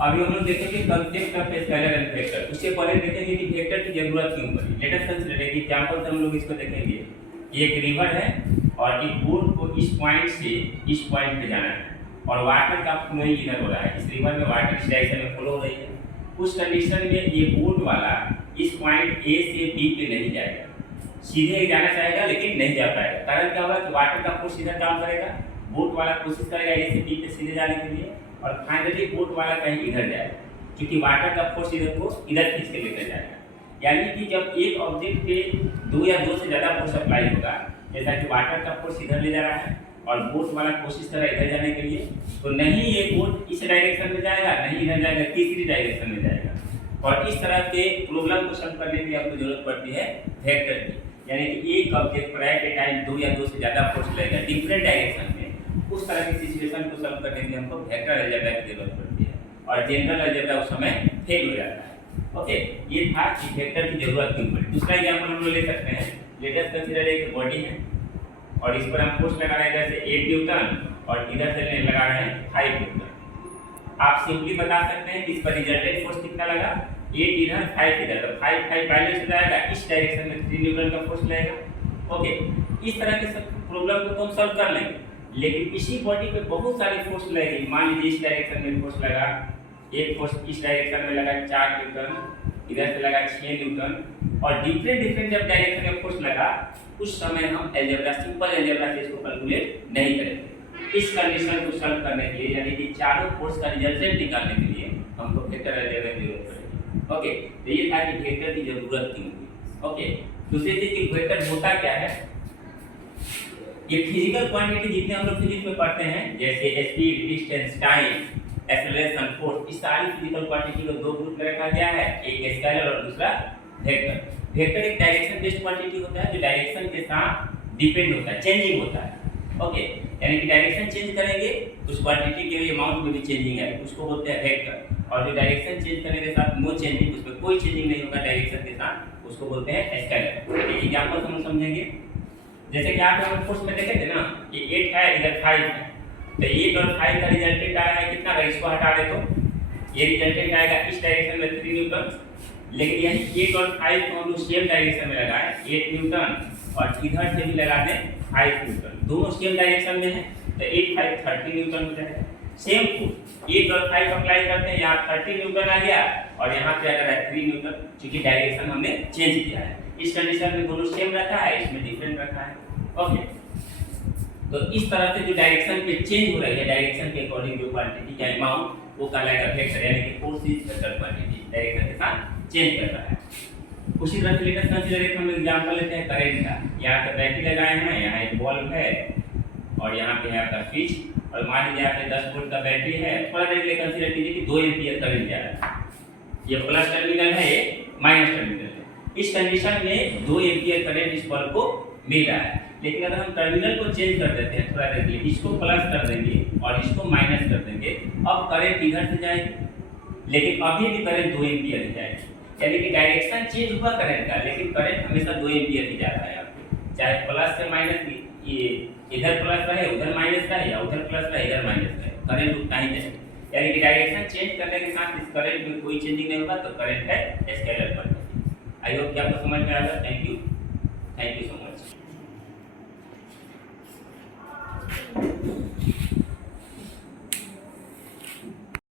अभी हम लोग देखेंगे concept of scalar and vector. उससे पहले देखेंगे कि वेक्टर की जरूरत क्यों पड़ी। लेट अस कंसीडर एक एग्जांपल से हम लोग इसको देखेंगे। ये एक रिवर है और एक बोट को इस पॉइंट से इस पॉइंट पे जाना है और वाटर का फ्लो इधर हो रहा है। इस रिवर में वाटर इस डायरेक्शन में फ्लो हो रही है। उस कंडीशन में ये बोट वाला इस पॉइंट ए से बी पे नहीं जाएगा, सीधे जाना चाहेगा लेकिन नहीं जा पाएगा। कारण क्या होगा कि वाटर का फोर्स इधर काम करेगा, बोट वाला कोशिश करेगा ए से बी पे सीधे जाने के लिए और फाइनली बोट वाला कहीं इधर जाएगा, क्योंकि वाटर का फोर्स इधर को इधर खींच के लेकर जाएगा। यानी कि जब एक ऑब्जेक्ट पे दो या दो से ज़्यादा फोर्स अप्लाई होगा, जैसा कि वाटर का फोर्स इधर ले जा रहा है और बोट वाला कोशिश कर रहा है इधर जाने के लिए, तो नहीं ये बोट इस डायरेक्शन में जाएगा, नहीं इधर जाएगा, तीसरी डायरेक्शन में जाएगा। और इस तरह के प्रॉब्लम को सॉल्व करने की आपको जरूरत पड़ती है वेक्टर की। यानी कि एक ऑब्जेक्ट पर एट ए टाइम दो या दो से ज़्यादा फोर्स लगेगा डिफरेंट डायरेक्शन में, उस तरह की सिचुएशन को सॉल्व करने के लिए हमको वेक्टर अलजेब्रा की जरूरत पड़ती है और जनरल अलजेब्रा उस समय फेल हो जाता है। ओके, ये था कि वेक्टर की जरूरत क्यों पड़ी। दूसरा एग्जांपल हम लोग ले सकते हैं। लेट अस कंसीडर एक बॉडी है और इस पर हम फोर्स लगा रहे हैं जैसे 8 न्यूटन और इधर से लगा रहे हैं 5 न्यूटन। आप सिंपली बता सकते हैं कि इस पर रिजल्टेंट फोर्स कितना लगा, 8 इधर 5 इधर, तो 5 पहले से जाएगा, इस डायरेक्शन में 3 न्यूटन का फोर्स लगेगा। ओके, इस तरह के सब प्रॉब्लम को हम सॉल्व कर लेंगे। लेकिन इसी बॉडी पे बहुत सारे फोर्स लगेगी। मान लीजिए इस डायरेक्शन में फोर्स लगा, एक फोर्स इस डायरेक्शन में लगा 4 न्यूटन, इधर से लगा 6 न्यूटन और डिफरेंट जब डायरेक्शन में फोर्स लगा, उस समय हम अलजेब्रा सिंपल अलजेब्रा से इसको कैलकुलेट नहीं करेंगे। इस कंडीशन को सॉल्व करने के लिए, यानी कि चारों फोर्स का रिजल्टेंट निकालने के लिए हमको वेक्टर अलजेब्रा की जरूरत पड़ेगी। ओके, तो ये था कि वेक्टर की जरूरत क्यों हुई। ओके, दूसरी चीज कि वेक्टर होता क्या है। ये फिजिकल क्वांटिटी जितने हम लोग फिजिक्स में पढ़ते हैं, जैसे speed, distance, time, acceleration, force, इस सारी फिजिकल क्वांटिटी को दो ग्रुप में रखा गया है, एक स्केलर और दूसरा वेक्टर। वेक्टर एक डायरेक्शन बेस्ड क्वांटिटी होता है जो डायरेक्शन के साथ डिपेंड होता है, चेंजिंग होता है। ओके, यानी कि डायरेक्शन चेंज करेंगे उस क्वांटिटी के अमाउंट में भी चेंजिंग है, उसको बोलते हैं वेक्टर। और जो डायरेक्शन चेंज करने के साथ नो चेंजिंग, उसमें कोई चेंजिंग नहीं होगा डायरेक्शन के साथ, उसको बोलते हैं स्केलर। एक एग्जांपल हम समझेंगे। जैसे कि आप हम फोर्स में देखे थे ना, ये 8 है, इधर 5 है, तो 8 और 5 का रिजल्टेंट आ रहा है कितना, अगर इसको हटा दे तो ये रिजल्टेंट आएगा इस डायरेक्शन में 3 न्यूटन। लेकिन यही 8 और 5 को हम लोग सेम डायरेक्शन में लगाए 8 न्यूटन और इधर से भी लगा दें 5 न्यूटन, दोनों सेम डायरेक्शन में है, तो 8 5 30 न्यूटन हो जाएगा। सेम फोर्स 8 और 5 अप्लाई करते हैं, यहाँ 30 न्यूटन आ गया और यहाँ पे आ रहा है 3 न्यूटन, क्योंकि डायरेक्शन हमने चेंज किया है। इस कंडीशन में दोनों सेम रखा है, इसमें डिफरेंट रखा है। ओके, तो इस तरह से जो डायरेक्शन पे चेंज हो रही है, डायरेक्शन के अकॉर्डिंग जो क्वांटिटी का अमाउंट वो कहलाएगा वेक्टर, यानी कि force is vector quantity, direction के साथ चेंज कर रहा है। उसी तरह से लेट अस कंसीडर एक हम एग्जांपल लेते हैं करंट का। यहाँ पे बैटरी लगाए हैं, यहाँ एक बल्ब है और यहाँ पे है आपका स्विच, और मान लीजिए यहाँ पे 10 वोल्ट का बैटरी है। थोड़ा देर के लिए कंसीडर कीजिए कि 2 एम्पीयर करंट जा रहा है, ये प्लस टर्मिनल है, ये माइनस टर्मिनल है। इस कंडीशन में 2 एम्पीयर करंट इस बल्ब को मिल रहा है। लेकिन अगर हम टर्मिनल को चेंज कर देते हैं थोड़ा देर के लिए, इसको प्लस कर देंगे और इसको माइनस कर देंगे, अब करंट इधर से जाएगी, लेकिन अभी भी करंट 2 एम्पीयर ही जाएगी। यानी कि डायरेक्शन चेंज हुआ करंट का, लेकिन करंट हमेशा 2 एम्पीयर ही जा रहा है आपको, चाहे प्लस से माइनस की, ये इधर प्लस रहे उधर माइनस रहे, या उधर प्लस रहे इधर माइनस रहे, करंट उतना ही जाएगा। यानी कि डायरेक्शन चेंज करने के साथ इस करंट में कोई चेंजिंग नहीं होगा, तो करंट है स्केलर क्वांटिटी। आई होप कि आपको समझ में आएगा। Thank you so much.